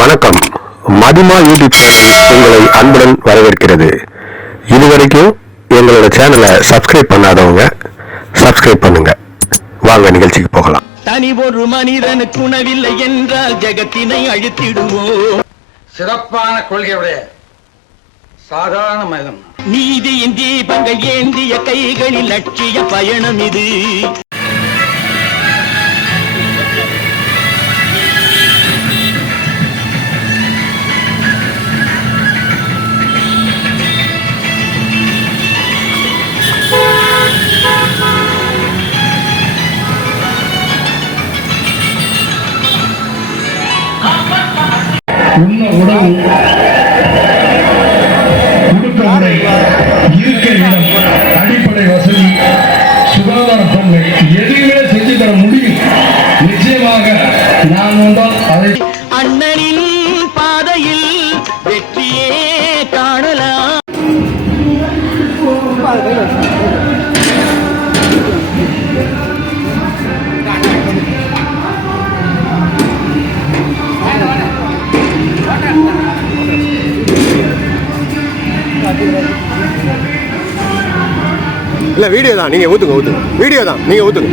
வணக்கம். மதிமா யூடியூப் உங்களை அன்புடன் வரவேற்கிறது. இதுவரைக்கும் எங்களோட சேனலை சப்ஸ்கிரைப் பண்ணாதவங்க சப்ஸ்கிரைப் பண்ணுங்க. வாங்க நிகழ்ச்சிக்கு போகலாம். தனி ஒரு மனிதனுக்கு உணவில்லை என்றால் ஜெகத்தினை அழித்திடுவோம். சிறப்பான கொள்கையுடைய சாதாரண மனிதன். நீதியின் தீபங்கள் ஏந்திய கைகளில் லட்சிய பயணம் இது. உண்ண உணவு, உடுக்க உடை, இருக்க இடம், அடிப்படை வசதி, சுகாதார பொருள் எதுவுமே செஞ்சு தர முடியும். நிச்சயமாக நான் வந்தால் அதை அண்ணனின் பாதையில் வெற்றியே காணலாம். இல்ல வீடியோ தான், நீங்க ஊத்துங்க. வீடியோ தான், நீங்க ஊத்துங்க.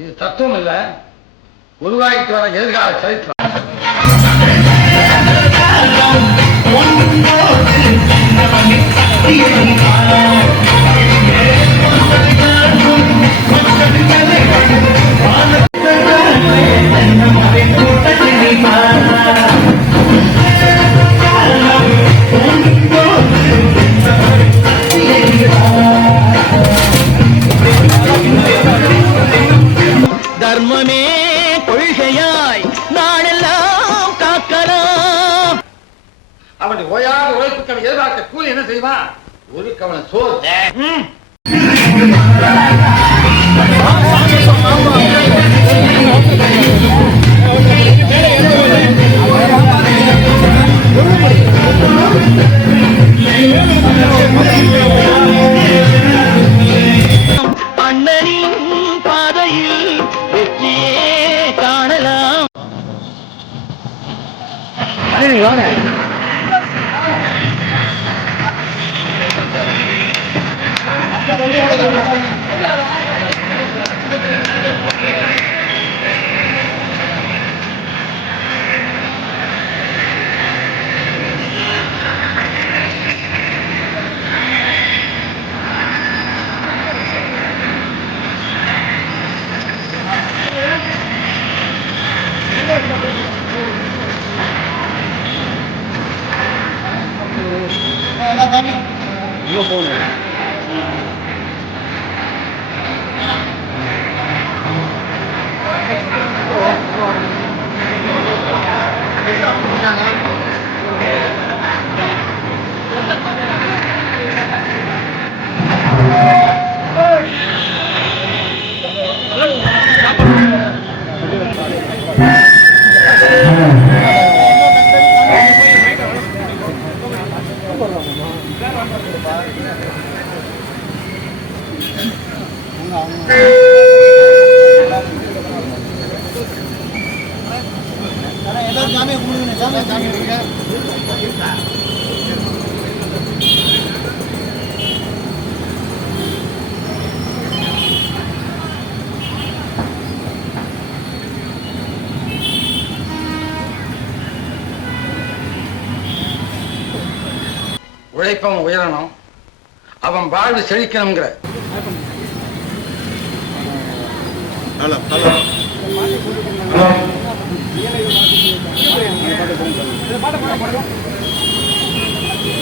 இது தத்துவம் இல்ல, உருவாகிட்டு வர எதிர்கால சரித்திரம். தர்மமே கொள்கையாய் நாடெல்லாம் காக்கலாம். அவன் ஓயாத உழைப்புக்கு எதிர்பார்க்க கூலி என்ன செய்வான்? ஒரு கவன சோறு. அண்ணனின் பாதையில் வெற்றியே காணலாம். உழைப்பவன் உயரணும், அவன் வாழ்வு செழிக்கணுங்கிற ஹலோ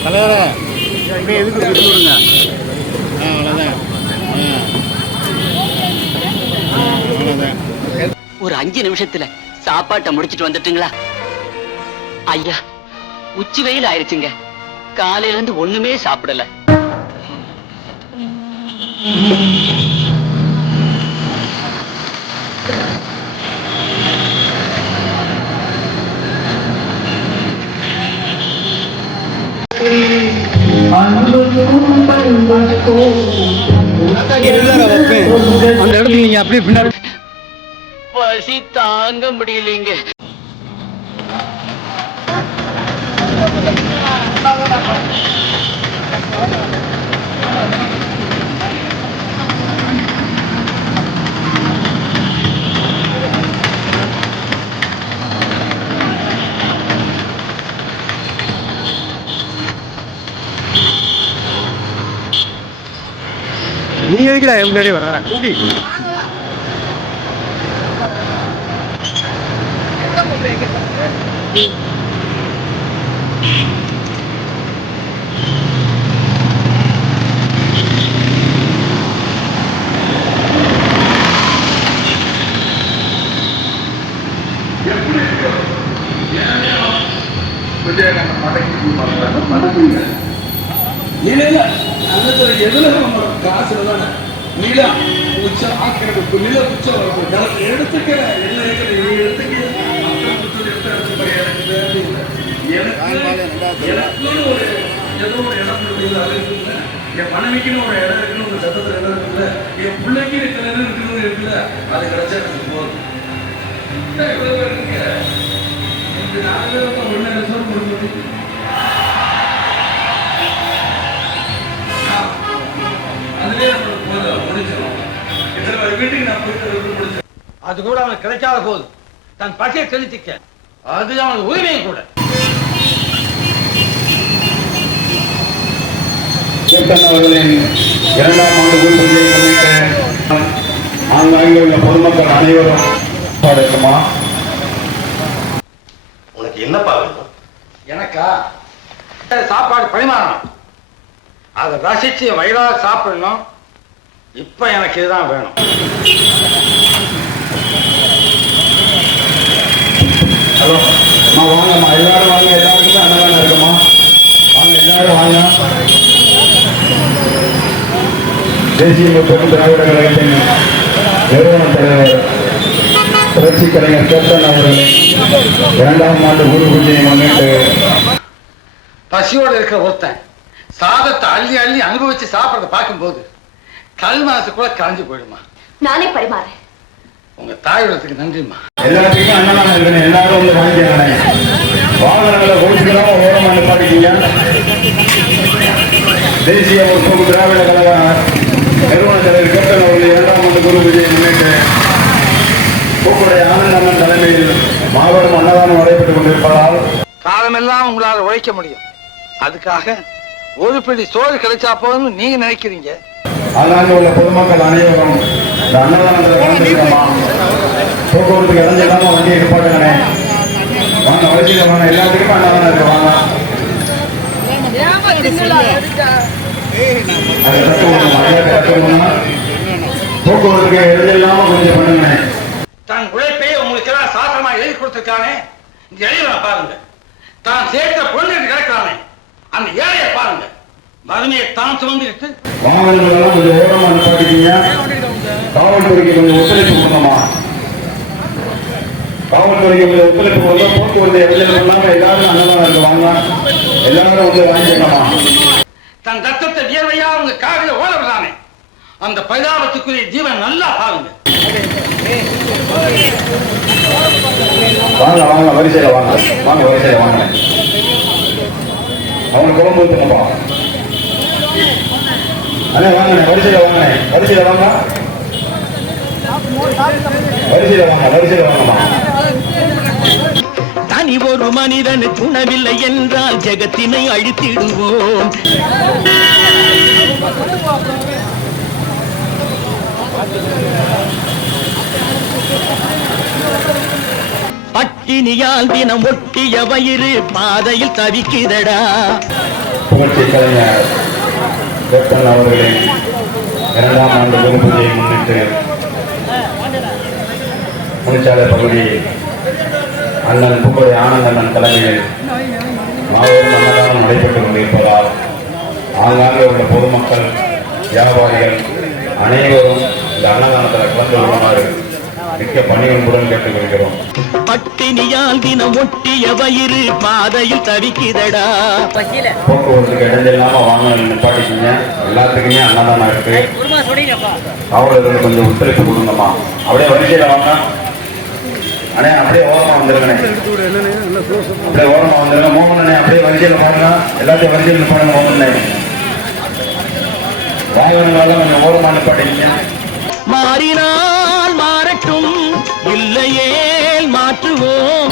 தலைவரே அப்படியே எதுக்கு விட்டு விடுங்க. அவ்வளோதான். அவ்வளோதான். ஒரு 5 நிமிஷத்துல சாப்பாட்டை முடிச்சிட்டு வந்துட்டுங்களா? ஐயா, உச்சி வெயில் ஆயிடுச்சுங்க. காலையில இருந்து ஒண்ணுமே சாப்பிடல. அந்த இடத்துல நீங்க அப்படியே பின்னாடி பசி தாங்க முடியலீங்க. நீங்க எதுக்குடா என் முன்னாடி வர எதுல நம்ம காசுல தானே நிலம் உச்சம் ஆக்கிரமிப்பு நில உச்சம் வரது எடுத்துக்கிற என்ன எடுத்துக்கிற எனக்குன்னு ஒரு ஏதோ ஒரு இடம் இருக்குல்ல, என் மனைவிக்குன்னு ஒரு இடம் இருக்குன்னு ஒரு சட்டத்தில் இடம் இருக்குல்ல, என் பிள்ளைக்கு இருக்கிற இடம் இருக்குன்னு இருக்குல்ல, அது கிடைச்சா எனக்கு போதும். எவ்வளவு பேர் இருக்கு இந்த 4 பேர் ஒன்னு ரிசர்வ் கொடுத்து அது கூட அவனுக்கு கிடைக்காத போது தன் பசியை தெளித்திக்க அது அவனுக்கு உரிமையும் கூட. கேப்டன் அவர்களின் 2ஆம் ஆண்டு பூஜையை முன்னிட்டு ஆங்காங்கே உள்ள பொதுமக்கள் அனைவரும் பாடுமா. உனக்கு என்னப்பா வேணும்? எனக்கா சாப்பாடு பரிமாறணும், அதை ரசிச்சு வயிறாக சாப்பிடணும். இப்ப எனக்கு இதுதான் வேணும். ஹலோ அம்மா, வாங்கம்மா, எல்லாரும் வாங்க, எல்லாருக்குமே அன்னதானம் இருக்குமா, வாங்க எல்லாரும் வாங்க. தேசிய முற்போக்கு திராவிட கழகத்தின் நிறுவன தலைவர் புரட்சி கலைஞர் கேப்டன் அவர்களின் 2ஆம் ஆண்டு குரு பூஜையை முன்னிட்டு பசியோடு இருக்கிற ஒருத்தன் சாதத்தை அள்ளி அள்ளி அனுபவிச்சு சாப்பிடறத பார்க்கும்போது கல் மனசு கூட கரைஞ்சு போயிடுமா. நானே பரிமாறேன். உங்க தாயுடத்துக்கு நன்றிம்மா. எல்லாத்துக்கும் அன்னதானம் இருக்கணும், எல்லாரும் வந்து வாங்கிக்கிறேன். வாகனங்களை ஒழிச்சுக்கலாம், ஓரமாக நிப்பாட்டிக்கீங்க. தேசிய முற்போக்கு திராவிட கழக நிறுவன தலைவர் கேப்டன் அவர்கள் 2ஆம் ஆண்டு குரு பூஜையை முன்னிட்டு பூக்குடைய ஆனந்தம்மன் தலைமையில் மாபெரும் அன்னதானம் நடைபெற்றுக் கொண்டிருப்பதால் காலமெல்லாம் உங்களால் உழைக்க முடியும். அதுக்காக ஒரு பிடி சோறு கிடைச்சா போதும் நீங்க நினைக்கிறீங்க. ஆங்காங்கே உள்ள பொதுமக்கள் அனைவரும் இந்த அன்னதானத்தில் கலந்துருக்கமா, போக்குவரத்துக்கு இடைஞ்சலாம வண்டியை நிப்பாட்டுங்களே, வாங்க வரிசையில் வாங்க, எல்லாத்துக்குமே அன்னதானம் இருக்கு, வாங்க. போக்குவரத்துக்கு இடைஞ்சலாம கொஞ்சம் பண்ணுங்க. தன் உழைப்பையே உங்களுக்கு எல்லாம் சாசனமா எழுதி கொடுத்திருக்கானே, இந்த எளியவனை பாருங்க. தான் சேர்த்த பொண்ணு கிடக்கிறானே, அந்த ஏழையை பாருங்க. வறுமையை தான் சுமந்துட்டு வாகனங்களெல்லாம் கொஞ்சம் ஓரமா நிப்பாட்டிக்கீங்க. காவல்துறைக்கு கொஞ்சம் ஒத்துழைப்பு கொடுக்கணுமா, காவல்துறைக்கு கொஞ்சம் ஒத்துழைப்பு கொடுத்தா போக்குவரத்து இடைஞ்சல் பண்ணாம எல்லாரும் அன்னதானம் இருக்கு, வாங்க எல்லாரும் வந்து வாங்கிக்கலாமா. தன் ரத்தத்தை வியர்வையா உங்க காவில ஓட விடானே, அந்த பரிதாபத்துக்குரிய ஜீவன் நல்லா பாருங்க. வாங்க வாங்க வரிசையில வாங்க, வாங்க வரிசையில வாங்க. அவங்க குழம்பு ஊத்துங்கப்பா. அண்ணே வாங்க, வரிசையில வாங்க, வரிசையில வாங்க, வரிசையில வாங்க, வரிசையில வாங்கம்மா. தனி ஒரு மனிதனுக்கு உணவில்லை என்றால் ஜெகத்தினை அழித்திடுவோம். பட்டினியால் தினம் ஒட்டிய வயிறு பாதையில் தவிக்குதடா. புகழ்ச்சி கலைஞர் கேப்டன் அவர்களின் 2ஆம் ஆண்டு குரு பூஜையை முன்னிட்டு முனிச்சாலை பகுதி அண்ணன் புகழ் ஆனந்தண்ணன் தலைமையில் மாபெரும் அன்னதானம் நடைபெற்றுக் கொண்டிருப்பதால் ஆங்காங்கே உள்ள பொதுமக்கள் வியாபாரிகள் அனைவரும் இந்த அன்னதானத்தில் கலந்து கொள்ளுமாறு மிக்க பணிவன்புடன் கேட்டுக்கொள்கிறோம். பட்டினியால் தினம் ஒட்டிய வயிறு பாதையில் தவிக்குதடா. போக்குவரத்துக்கு இடைஞ்சலாம வாகனம் நிப்பாட்டிக்கிங்க. எல்லாத்துக்குமே அன்னதானம் இருக்கு. காவலர்கள் கொஞ்சம் ஒத்துழைப்பு கொடுங்கம்மா. அப்படியே வரிசையில வாங்க. அண்ணே அப்படியே ஓரமா வந்துருங்கண்ணே. அப்படியே ஓரமா வந்துருங்க. மோகனண்ணே அப்படியே வரிசையில பாருங்க. எல்லாத்தையும் வரிசையில் பாருங்க மோகனண்ணே. வாகனங்களால கொஞ்சம் ஓரமா நிப்பாட்டிக்கிங்க. மாறினால் மாறட்டும், இல்லையே மாற்றுவோம்.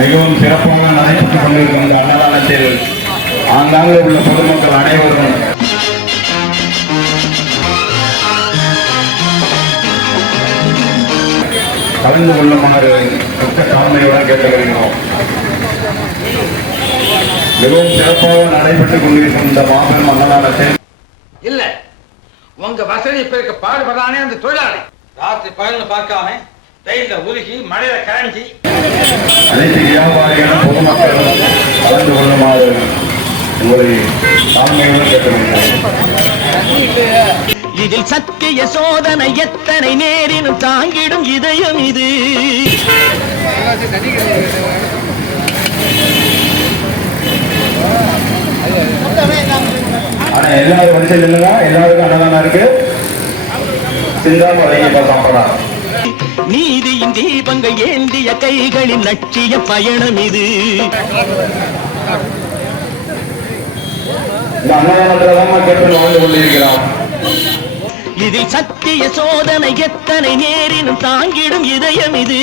மிகவும் சிறப்பாக நடைபெற்றுக் கொண்டிருக்கும் இந்த அன்னதானத்தில் ஆங்காங்கே உள்ள பொதுமக்கள் அனைவரும் கலந்து கொள்ளுமாறு மிக்க தாழ்மையுடன் கேட்டுக்கொள்கிறோம். மிகவும் சிறப்பாக நடைபெற்றுக் கொண்டிருக்கும் இந்த மாபெரும் அன்னதானத்தில் இல்ல உங்க வசதி பெருக்க பாடுபடானே அந்த தொழிலாளி ராத்திரி பகல்னு பார்க்காம வெயில உருகி மழையில கரைஞ்சி அனைத்து வியாபாரிகளும் பொதுமக்களும் கலந்து கொள்ளுமாறு உங்களை தாழ்மையுடன் கேட்டுக்கொள்கிறோம். இதில் சத்திய சோதனை எத்தனை நேரினும் தாங்கிடும் இதயம் இது. ஆனா எல்லாரும் வரிசையில் இல்லைங்க. எல்லாருக்கும் அன்னதானம் இருக்கு. சிந்தாம வைங்க சாப்பிடலாம். நீதியின் தீபங்கள் ஏந்திய கைகளின் லட்சிய பயணம் இது. இந்த அன்னதானத்துல தான் கேட்டு வாழ்ந்து கொண்டிருக்கிறோம். இதில் சத்திய சோதனை எத்தனை நேரினும் தாங்கிடும் இதயம் இது.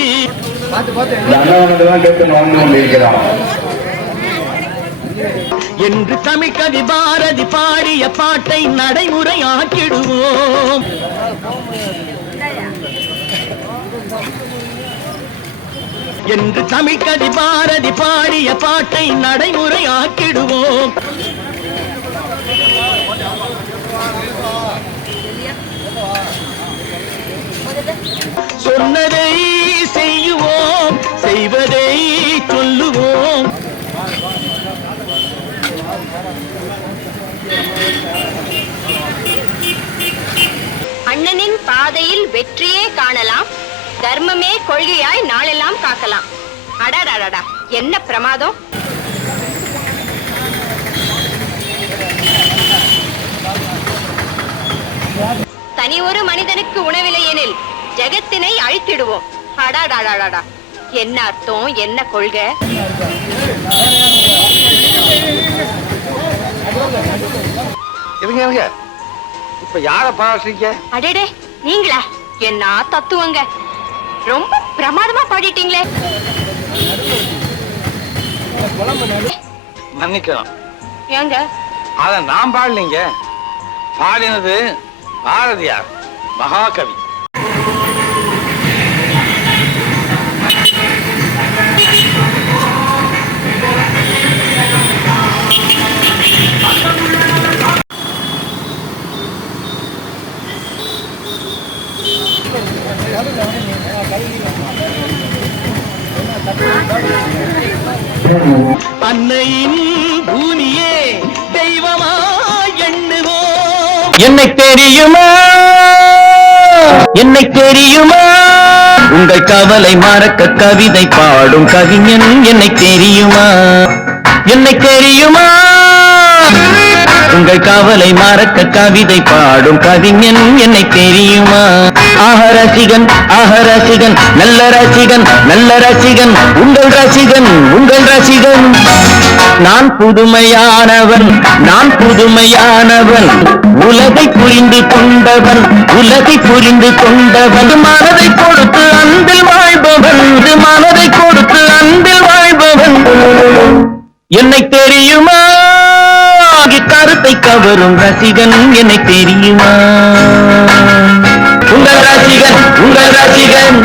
இந்த அன்னதானத்துல தான் கேட்டு வாழ்ந்து கொண்டிருக்கிறோம். என்று தமிழ் கவி பாரதி பாடிய பாட்டை நடைமுறை ஆக்கிடுவோம். என்று தமிழ் கவி பாரதி பாடிய பாட்டை நடைமுறை ஆக்கிடுவோம். சொன்னதை செய்யுவோம், செய்வதை சொல்லுவோம். அண்ணனின் பாதையில் வெற்றியே காணலாம், தர்மமே கொள்கையாய் நாளெல்லாம் காக்கலாம். அடடடடா, என்ன பிரமாதம்! தனி ஒரு மனிதனுக்கு உணவில்லை எனில் ஜெகத்தினை அழித்திடுவோம். அடடடடடா, என்ன அர்த்தம், என்ன கொள்கை! இருங்க இப்ப யார பாராட்டுறீங்க? அடடே, நீங்களா? என்ன தத்துவங்க! ரொம்ப பிரமாதமா பாடிட்டீங்களே. மன்னிக்கலாம், ஏங்க? அத நான் பாடலீங்க. பாடினது பாரதியார், மகாகவி. அன்னையின் பூமியே தெய்வமா எண்ணுவோம். என்னை தெரியுமா, என்னை தெரியுமா, உங்கள் கவலை மறக்க கவிதை பாடும் கவிஞன் என்னை தெரியுமா, என்னை தெரியுமா, உங்கள் கவலை மறக்க கவிதை பாடும் கவிஞன் என்னை தெரியுமா. ஆஹரசிகன், ஆஹரசிகன், நல்ல ரசிகன், நல்ல ரசிகன், உங்கள் ரசிகன், உங்கள் ரசிகன். நான் புதுமையானவன், நான் புதுமையானவன், உலகை புரிந்து கொண்டவன், உலகை புரிந்து கொண்டவன், மனதை கொடுத்து அன்பில் வாழ்பவன், மனதை கொடுத்து அன்பில் வாழ்பவன். என்னை தெரியுமா, கருத்தை கவரும் ரசிகன் என்னை தெரியுமா. உங்கள் ரசிகன், உங்கள் ரசிகன்.